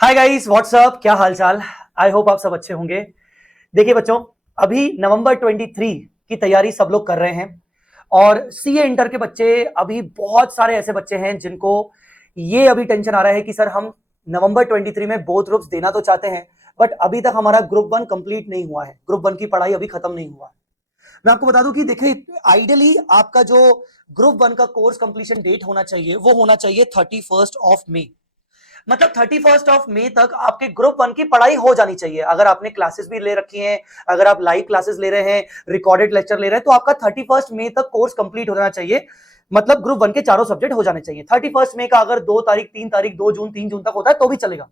Hi guys, WhatsApp, क्या हालचाल। I hope आप सब अच्छे होंगे। देखिए बच्चों, अभी नवंबर 23 की तैयारी सब लोग कर रहे हैं और सीए इंटर के बच्चे, अभी बहुत सारे ऐसे बच्चे हैं जिनको ये अभी टेंशन आ रहा है कि सर हम नवंबर 23 में बोथ ग्रुप्स देना तो चाहते हैं, बट अभी तक हमारा ग्रुप 1 कंप्लीट नहीं हुआ है, ग्रुप 1 की पढ़ाई अभी खत्म नहीं हुआ है। मैं आपको बता दूं कि देखिए, आइडियली आपका जो ग्रुप 1 का कोर्स कंप्लीशन डेट होना चाहिए वो होना चाहिए 31 मई। मतलब 31 तक आपके ग्रुप 1 की पढ़ाई हो जानी चाहिए। अगर आपने क्लासेस भी ले रखी हैं, अगर आप लाइव क्लासेस ले रहे हैं, रिकॉर्डेड लेक्चर ले रहे हैं, तो आपका 31 मई तक कोर्स कंप्लीट हो जाना चाहिए। मतलब ग्रुप 1 के चारों सब्जेक्ट हो जाने चाहिए। 31 मई का अगर 2 तारीख, 3 तारीख, 2 जून, 3 जून तक होता है तो भी चलेगा।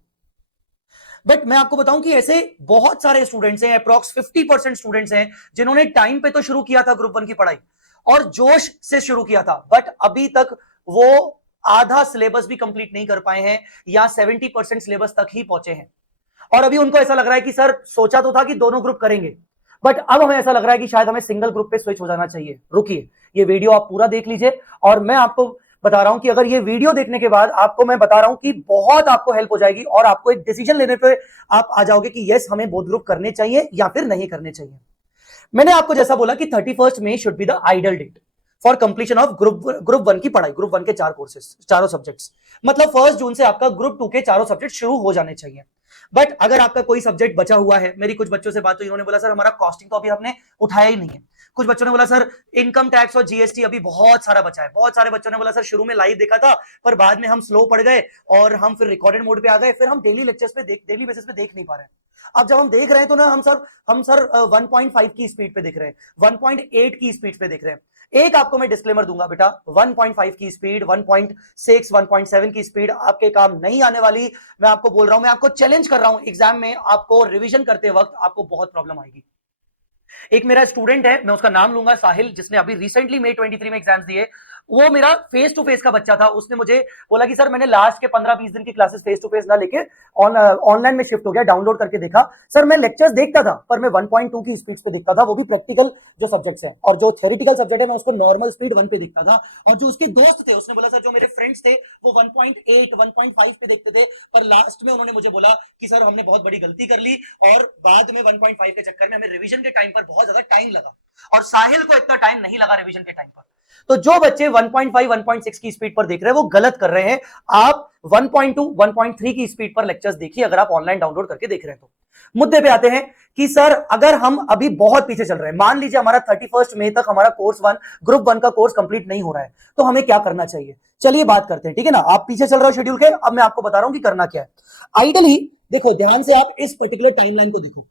बट मैं आपको बताऊं कि ऐसे बहुत सारे स्टूडेंट्स हैं, अप्रॉक्स 50% स्टूडेंट्स हैं जिन्होंने टाइम पे तो शुरू किया था ग्रुप 1 की पढ़ाई और जोश से शुरू किया था, बट अभी तक वो आधा सिलेबस भी कंप्लीट नहीं कर पाए हैं या 70% सिलेबस तक ही पहुंचे हैं। और अभी उनको ऐसा लग रहा है कि सर सोचा तो था कि दोनों ग्रुप करेंगे, बट अब हमें ऐसा लग रहा है कि शायद हमें सिंगल ग्रुप पे स्विच हो जाना चाहिए। रुकिए, ये वीडियो आप पूरा देख लीजिए और मैं आपको बता रहा हूं कि अगर ये वीडियो देखने के बाद आपको मैं बता रहा हूं कि बहुत आपको हेल्प हो जाएगी और आपको एक डिसीजन लेने पे आप आ जाओगे कि यस, हमें बोथ ग्रुप करने चाहिए या फिर नहीं करने चाहिए। मैंने आपको जैसा बोला कि 31 May should be the ideal date for completion of group 1 की पढ़ाई, ग्रुप 1 के 4 कोर्सेज, चारों सब्जेक्ट्स। मतलब 1 जून से आपका ग्रुप 2 के चारों सब्जेक्ट शुरू हो जाने चाहिए। बट अगर आपका कोई सब्जेक्ट बचा हुआ है, मेरी कुछ बच्चों से बात हुई, इन्होंने बोला सर हमारा कॉस्टिंग तो अभी हमने उठाया ही नहीं है। कुछ बच्चों ने बोला सर इनकम टैक्स और जीएसटी अभी बहुत सारा बचा है। बहुत सारे बच्चों ने बोला सर शुरू में लाइव देखा था पर बाद में हम स्लो पड़ गए और हम फिर रिकॉर्डेड मोड पे आ गए, फिर हम डेली लेक्चर्स पे डेली बेसिस पे देख नहीं पा रहे हैं। अब जब हम देख रहे हैं तो ना हम सर 1.5 की स्पीड पे देख रहे हैं, 1.8 की स्पीड पे देख रहे हैं। एक आपको मैं डिस्क्लेमर दूंगा बेटा, 1.5 की स्पीड, 1.6, 1.7 की स्पीड आपके काम नहीं आने वाली। मैं आपको बोल रहा हूं, मैं आपको चैलेंज कर रहा हूं, एग्जाम में आपको रिवीजन करते वक्त आपको बहुत प्रॉब्लम आएगी। एक मेरा स्टूडेंट है, मैं उसका नाम लूंगा, साहिल, जिसने अभी रिसेंटली मई 23 में एग्जाम्स दिए। वो मेरा फेस टू फेस का बच्चा था। उसने मुझे बोला कि सर मैंने लास्ट के 15-20 दिन की क्लासेस फेस टू फेस ना लेके ऑनलाइन में शिफ्ट हो गया, डाउनलोड करके देखा। सर मैं लेक्चर्स देखता था पर मैं 1.2 की स्पीड पे देखता था, वो भी प्रैक्टिकल जो सब्जेक्ट्स हैं, और जो थ्योरेटिकल सब्जेक्ट है मैं उसको नॉर्मल स्पीड 1 पे देखता था। और जो उसके दोस्त थे, उसने बोला सर जो मेरे फ्रेंड्स थे वो 1.8, 1.5 पे देखते थे, पर लास्ट में उन्होंने मुझे बोला कि सर हमने बहुत बड़ी गलती कर ली और बाद में 1.5 के चक्कर में हमें रिवीजन के टाइम पर बहुत ज्यादा टाइम लगा। और साहिल को इतना टाइम नहीं लगा रिवीजन के टाइम पर। तो जो बच्चे 1.5, 1.6 की स्पीड पर देख रहे हैं वो गलत कर रहे हैं। आप 1.2, 1.3 की स्पीड पर लेक्चर्स देखिए अगर आप ऑनलाइन डाउनलोड करके देख रहे हैं तो। मुद्दे पे आते हैं कि सर अगर हम अभी बहुत पीछे चल रहे हैं, मान लीजिए हमारा 31 मई तक हमारा कोर्स 1, ग्रुप 1 का कोर्स कंप्लीट नहीं हो रहा है, तो हमें क्या करना चाहिए। चलिए बात करते हैं, ठीक है ना। आप पीछे चल रहे हो शेड्यूल के, अब मैं आपको बता रहा हूं कि करना क्या है। आइडियली देखो, ध्यान से आप इस पर्टिकुलर टाइमलाइन को देखो।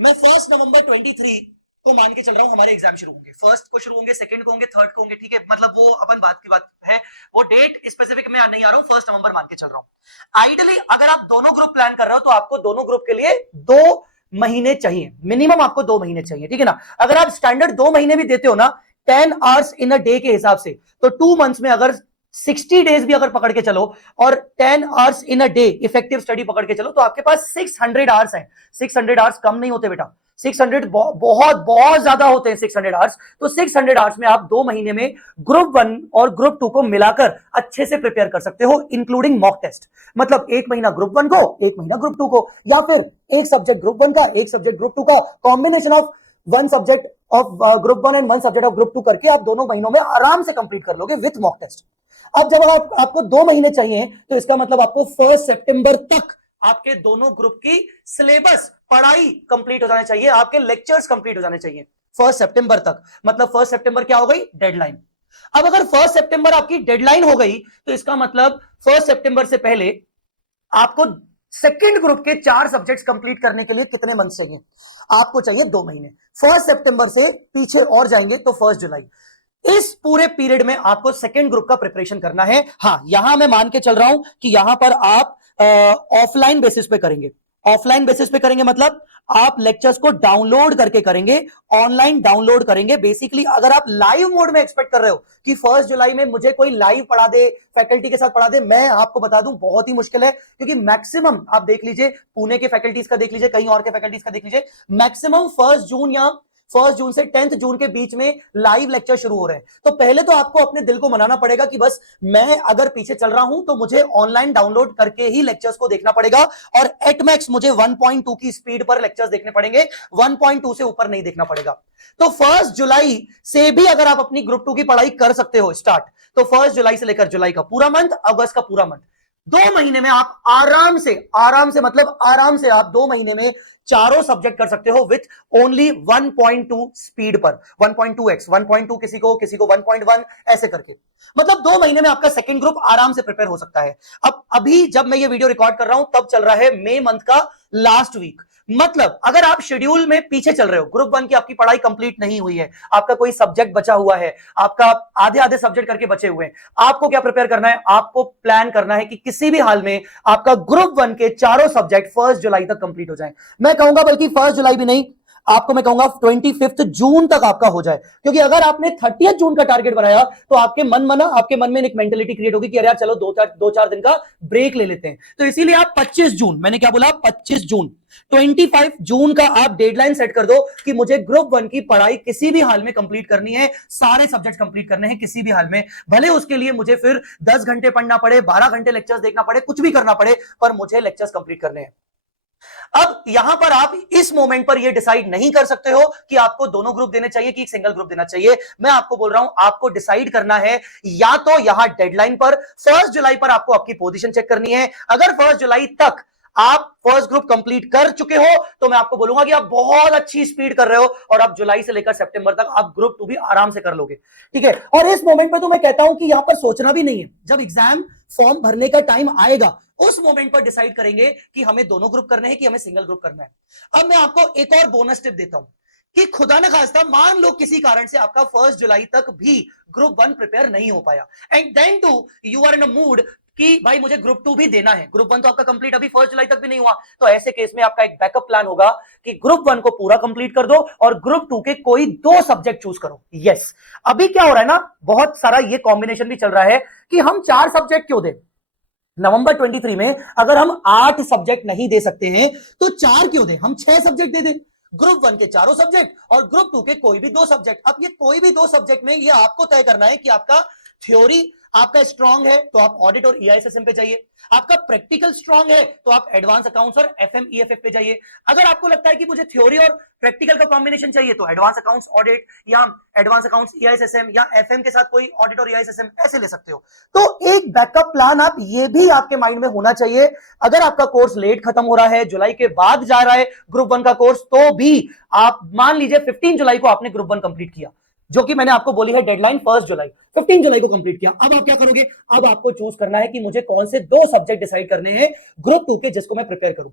मैं 1 नवंबर 23 को मान के चल रहा हूं हमारे एग्जाम शुरू होंगे। फर्स्ट को शुरू होंगे, सेकंड को होंगे, थर्ड को होंगे, ठीक है। मतलब वो अपन बात की बात है, वो डेट स्पेसिफिक में नहीं आ रहा हूं, 1 नवंबर मान के चल रहा हूं। आइडियली अगर आप दोनों ग्रुप प्लान कर रहे हो तो आपको दोनों ग्रुप के लिए 2 महीने चाहिए, मिनिमम आपको 2 महीने चाहिए, ठीक है ना। अगर आप स्टैंडर्ड 2 महीने भी देते हो ना 10 आवर्स इन अ डे के हिसाब से, तो 2 मंथ्स में अगर 60 डेज भी अगर पकड़ के चलो और 10 hours in a day effective study पकड़ के चलो, तो आपके पास 600 आवर्स हैं। 600 आवर्स कम नहीं होते बेटा, 600 बहुत बहुत ज्यादा होते हैं 600 आवर्स। तो 600 आवर्स में आप 2 महीने में ग्रुप 1 और ग्रुप 2 को मिलाकर अच्छे से प्रिपेयर कर सकते हो, इंक्लूडिंग मॉक टेस्ट। मतलब 1 महीना ग्रुप 1 को, 1 महीना ग्रुप 2 को, या फिर एक सब्जेक्ट ग्रुप 1 का, एक सब्जेक्ट ग्रुप 2 का, combination of 1 subject of group 1 and 1 subject of group 2 करके आप दोनों महीनों में आराम से कंप्लीट कर लोगे विथ मॉक टेस्ट। अब जब आपको 2 महीने चाहिए तो इसका मतलब आपको 1 सितंबर तक आपके दोनों ग्रुप की सिलेबस, पढ़ाई कंप्लीट हो जाने चाहिए, आपके लेक्चर्स कंप्लीट हो जाने चाहिए 1 सितंबर तक। मतलब 1 सितंबर क्या हो गई, डेडलाइन। अब अगर 1 सितंबर आपकी डेडलाइन हो गई तो इसका मतलब 1 सितंबर से पहले आपको सेकेंड ग्रुप के 4 सब्जेक्ट्स कंप्लीट करने के लिए कितने मंथ चाहिए, आपको चाहिए 2 महीने। 1 सितंबर से पीछे और जाएंगे तो 1 जुलाई। इस पूरे पीरियड में आपको सेकेंड ग्रुप का प्रिपरेशन करना है। हाँ, यहां मैं मान के चल रहा हूं कि यहां पर आप ऑफलाइन बेसिस पे करेंगे। ऑफलाइन बेसिस पे करेंगे मतलब आप लेक्चर्स को डाउनलोड करके करेंगे, ऑनलाइन डाउनलोड करेंगे। बेसिकली अगर आप लाइव मोड में एक्सपेक्ट कर रहे हो कि 1 जुलाई में मुझे कोई लाइव पढ़ा दे, फैकल्टी के साथ पढ़ा दे, मैं आपको बता दूं बहुत ही मुश्किल है। क्योंकि मैक्सिमम आप देख लीजिए, पुणे के फैकल्टीज का देख लीजिए, कहीं और के फैकल्टीज का देख लीजिए, मैक्सिमम 1 जून या 1 जून से 10 जून के बीच में लाइव लेक्चर शुरू हो रहे हैं। तो पहले तो आपको अपने दिल को मनाना पड़ेगा कि बस मैं अगर पीछे चल रहा हूं तो मुझे ऑनलाइन डाउनलोड करके ही लेक्चर्स को देखना पड़ेगा, और एट मैक्स मुझे 1.2 की स्पीड पर लेक्चर्स देखने पड़ेंगे, 1.2 से ऊपर नहीं देखना पड़ेगा। तो 1 जुलाई से भी अगर आप अपनी ग्रुप 2 की पढ़ाई कर सकते हो स्टार्ट, तो 1 जुलाई से लेकर जुलाई का पूरा मंथ, अगस्त का पूरा मंथ, 2 महीने में आप आराम से मतलब आराम से आप 2 महीने में चारों सब्जेक्ट कर सकते हो विथ ओनली 1.2 स्पीड पर, 1.2x, 1.2 किसी को 1.1 ऐसे करके, मतलब 2 महीने में आपका सेकंड ग्रुप आराम से प्रिपेयर हो सकता है। अब अभी जब मैं ये वीडियो रिकॉर्ड कर रहा हूं तब चल रहा है मई मंथ का लास्ट वीक, मतलब अगर आप शेड्यूल में पीछे चल रहे हो, ग्रुप 1 की आपकी पढ़ाई कंप्लीट नहीं हुई है, आपका कोई सब्जेक्ट बचा हुआ है, आपका आधे आधे सब्जेक्ट करके बचे हुए हैं, आपको क्या प्रिपेयर करना है, आपको प्लान करना है कि किसी भी हाल में आपका ग्रुप 1 के चारों सब्जेक्ट 1 जुलाई तक कंप्लीट हो जाए। मैं कहूंगा बल्कि 1 जुलाई भी नहीं, आपको मैं कहूंगा 25 जून तक आपका हो जाए, क्योंकि अगर आपने 30 जून का टारगेट बनाया तो आपके मन में एक मेंटेलिटी क्रिएट होगी कि यार चलो 2-4 दिन का ब्रेक ले लेते हैं। तो इसीलिए आप 25 जून, मैंने क्या बोला, 25 जून, 25 जून का आप डेडलाइन सेट कर दो कि मुझे ग्रुप 1 की पढ़ाई किसी भी हाल में कंप्लीट करनी है, सारे सब्जेक्ट कंप्लीट करने हैं किसी भी हाल में, भले उसके लिए मुझे फिर 10 घंटे पढ़ना पड़े, 12 घंटे लेक्चर्स देखना पड़े, कुछ भी करना पड़े, पर मुझे लेक्चर्स कंप्लीट करने हैं। अब यहां पर आप इस मोमेंट पर यह डिसाइड नहीं कर सकते हो कि आपको दोनों ग्रुप देने चाहिए कि एक सिंगल ग्रुप देना चाहिए। मैं आपको बोल रहा हूं, आपको डिसाइड करना है या तो यहां डेडलाइन पर 1 जुलाई पर आपको आपकी पोजीशन चेक करनी है। अगर 1 जुलाई तक आप फर्स्ट ग्रुप कंप्लीट कर चुके हो तो मैं आपको बोलूंगा कि आप बहुत अच्छी स्पीड कर रहे हो, और आप जुलाई से लेकर सितंबर तक आप ग्रुप 2 भी आराम से कर लोगे, ठीक है। और इस मोमेंट पे तो मैं कहता हूं कि यहां पर सोचना भी नहीं है, जब एग्जाम फॉर्म भरने का टाइम आएगा उस मोमेंट पर डिसाइड करेंगे कि हमें दोनों ग्रुप करने हैं कि हमें सिंगल ग्रुप करना है। अब मैं आपको एक और बोनस टिप देता हूं कि खुदा न खास्ता मान लो किसी कारण से आपका 1 जुलाई तक भी ग्रुप 1 प्रिपेयर नहीं हो पाया, and then to you are in a mood कि भाई मुझे ग्रुप 2 भी देना है, ग्रुप 1 तो आपका कंप्लीट अभी 1 जुलाई तक भी नहीं हुआ, तो ऐसे केस में आपका एक बैकअप प्लान होगा कि ग्रुप 1 को पूरा कंप्लीट कर दो और ग्रुप 2 के कोई 2 सब्जेक्ट चूज करो। यस, अभी क्या हो रहा है ना, बहुत सारा ये कॉम्बिनेशन भी चल रहा है कि हम 4 सब्जेक्ट क्यों दें, नवंबर 23 में अगर हम 8 सब्जेक्ट नहीं दे सकते हैं तो 4 क्यों दें, हम 6 सब्जेक्ट दे दें, ग्रुप 1 के चारों सब्जेक्ट और ग्रुप 2 के कोई भी 2 सब्जेक्ट। अब ये कोई भी 2 सब्जेक्ट में ये आपको तय करना है कि आपका थ्योरी आपका स्ट्रांग है तो आप ऑडिट और ईआईएसएसएम पे जाइए, आपका प्रैक्टिकल स्ट्रांग है तो आप एडवांस अकाउंट्स और एफएमईएफएफ पे जाइए। अगर आपको लगता है कि मुझे थ्योरी और प्रैक्टिकल का कॉम्बिनेशन चाहिए तो एडवांस अकाउंट्स ऑडिट या एडवांस अकाउंट्स ईआईएसएसएम या एफएम के साथ कोई ऑडिट और ईआईएसएसएम ऐसे ले सकते हो। तो एक बैकअप प्लान आप ये भी आपके माइंड में होना चाहिए, अगर आपका कोर्स लेट खत्म हो रहा है, जुलाई के बाद जा रहा है ग्रुप 1 का कोर्स, तो भी आप मान लीजिए 15 जुलाई को आपने ग्रुप 1 कंप्लीट किया, जो कि मैंने आपको बोली है डेडलाइन 1 जुलाई, 15 जुलाई को कंप्लीट किया। अब आप क्या करोगे, अब आपको चूज करना है कि मुझे कौन से 2 सब्जेक्ट डिसाइड करने हैं ग्रुप 2 के जिसको मैं प्रिपेयर करूं।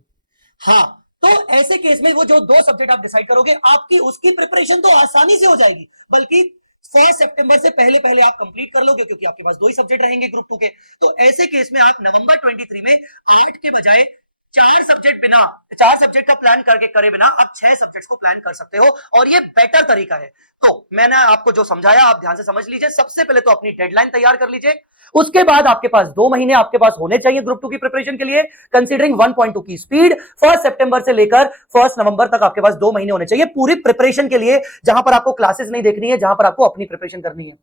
हाँ, तो ऐसे केस में वो जो 2 सब्जेक्ट आप डिसाइड करोगे आपकी उसकी प्रिपरेशन तो आसानी से हो जाएगी, बल्कि 4 सितंबर से पहले पहले आप कंप्लीट कर लोगे क्योंकि आपके पास 2 ही सब्जेक्ट रहेंगे ग्रुप 2 के। तो ऐसे केस में आप नवंबर 23 में 8 के बजाय 4 सब्जेक्ट का प्लान करके करे बिना आप 6 सब्जेक्ट्स को प्लान कर सकते हो, और ये बेटर तरीका है। तो मैंने आपको जो समझाया आप ध्यान से समझ लीजिए। सबसे पहले तो अपनी डेडलाइन तैयार कर लीजिए, उसके बाद आपके पास 2 महीने आपके पास होने चाहिए ग्रुप 2 की प्रिपरेशन के लिए, कंसीडरिंग 1.2 की स्पीड। 1 सितंबर से लेकर 1 नवंबर तक आपके पास 2 महीने होने चाहिए पूरी प्रिपरेशन के लिए, जहां पर आपको क्लासेस नहीं देखनी है, जहां पर आपको अपनी प्रिपरेशन करनी है।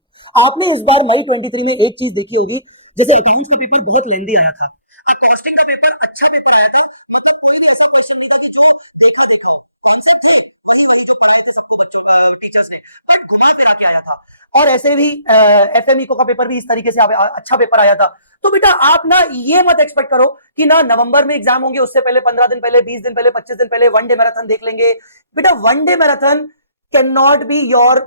आपने इस बार मई 23 में एक चीज देखी होगी, जैसे अकाउंट्स का पेपर बहुत लेंदी आया था, अब कॉस्टिंग का पेपर अच्छा पेपर आया था, मतलब कोई ऐसा क्वेश्चन नहीं था जो टीचर्स ने बट घुमा फिरा के आया था, और ऐसे भी एफएमईको का पेपर भी इस तरीके से अच्छा पेपर आया था। तो बेटा आप ना ये मत एक्सपेक्ट करो कि ना नवंबर में एग्जाम होंगे उससे पहले 15 दिन पहले, 20 दिन पहले, 25 दिन पहले वनडे मैराथन देख लेंगे। बेटा one day marathon can not be your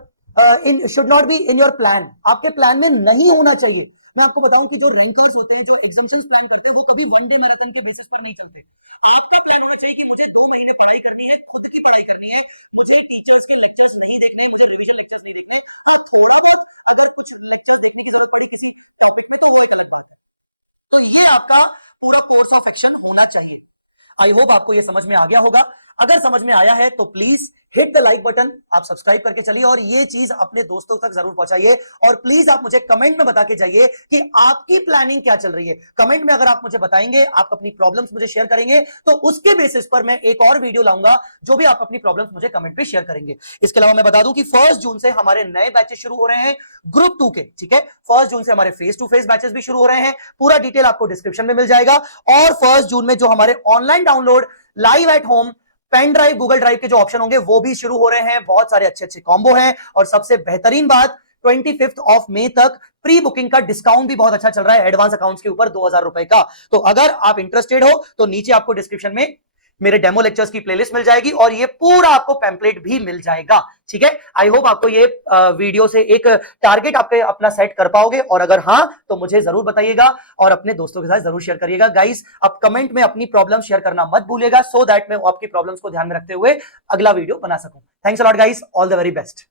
should not be in your plan, आपके प्लान में नहीं होना चाहिए। मैं आपको बताऊं कि जो रैंकर्स होते हैं, जो एग्जाम्स प्लान करते हैं, वो कभी वनडे मैराथन के बेसिस पर नहीं चलते। आपका प्लान होना चाहिए कि मुझे 2 महीने पढ़ाई करनी है, खुद की पढ़ाई करनी है, मुझे टीचर्स के लेक्चर्स नहीं देखने, मुझे रिवीजन लेक्चर्स नहीं देखने, और थोड़ा बहुत अगर कुछ लेक्चर देखने की जरूरत पड़ी किसी टॉपिक में तो वो एक अलग बात है। तो ये आपका पूरा कोर्स ऑफ एक्शन होना चाहिए। आई होप आपको ये समझ में आ गया होगा। अगर समझ में आया है तो please hit the like button, आप सब्सक्राइब करके चलिए और ये चीज अपने दोस्तों तक जरूर पहुंचाइए। और प्लीज आप मुझे कमेंट में बता के जाइए कि आपकी प्लानिंग क्या चल रही है। कमेंट में अगर आप मुझे बताएंगे, आप अपनी प्रॉब्लम्स मुझे शेयर करेंगे, तो उसके बेसिस पर मैं एक और वीडियो लाऊंगा जो भी आप अपनी प्रॉब्लम्स मुझे कमेंट पे शेयर करेंगे। इसके अलावा मैं बता दूं कि 1 जून से हमारे नए बैचेस शुरू हो रहे हैं ग्रुप 2 के, ठीक है। 1 जून से हमारे फेस टू फेस बैचेस भी शुरू हो रहे हैं, पूरा डिटेल आपको डिस्क्रिप्शन में मिल जाएगा। और 1 जून में जो हमारे online download, live at home, pen drive, Google drive के जो ऑप्शन होंगे वो भी शुरू हो रहे हैं। बहुत सारे अच्छे अच्छे कॉम्बो हैं और सबसे बेहतरीन बात 25 ऑफ मई तक प्री बुकिंग का डिस्काउंट भी बहुत अच्छा चल रहा है एडवांस अकाउंट्स के ऊपर 2000 रुपए का। तो अगर आप इंटरेस्टेड हो तो नीचे आपको डिस्क्रिप्शन में मेरे डेमो लेक्चर्स की प्लेलिस्ट मिल जाएगी और ये पूरा आपको पैम्पलेट भी मिल जाएगा, ठीक है। आई होप आपको ये वीडियो से एक टारगेट आपके अपना सेट कर पाओगे, और अगर हाँ तो मुझे जरूर बताइएगा और अपने दोस्तों के साथ जरूर शेयर करिएगा। गाइस, अब कमेंट में अपनी प्रॉब्लम शेयर करना मत भूलिएगा, सो दैट मैं आपकी प्रॉब्लम्स को ध्यान में रखते हुए अगला वीडियो बना सकूं। Thanks a lot guys, all the very best.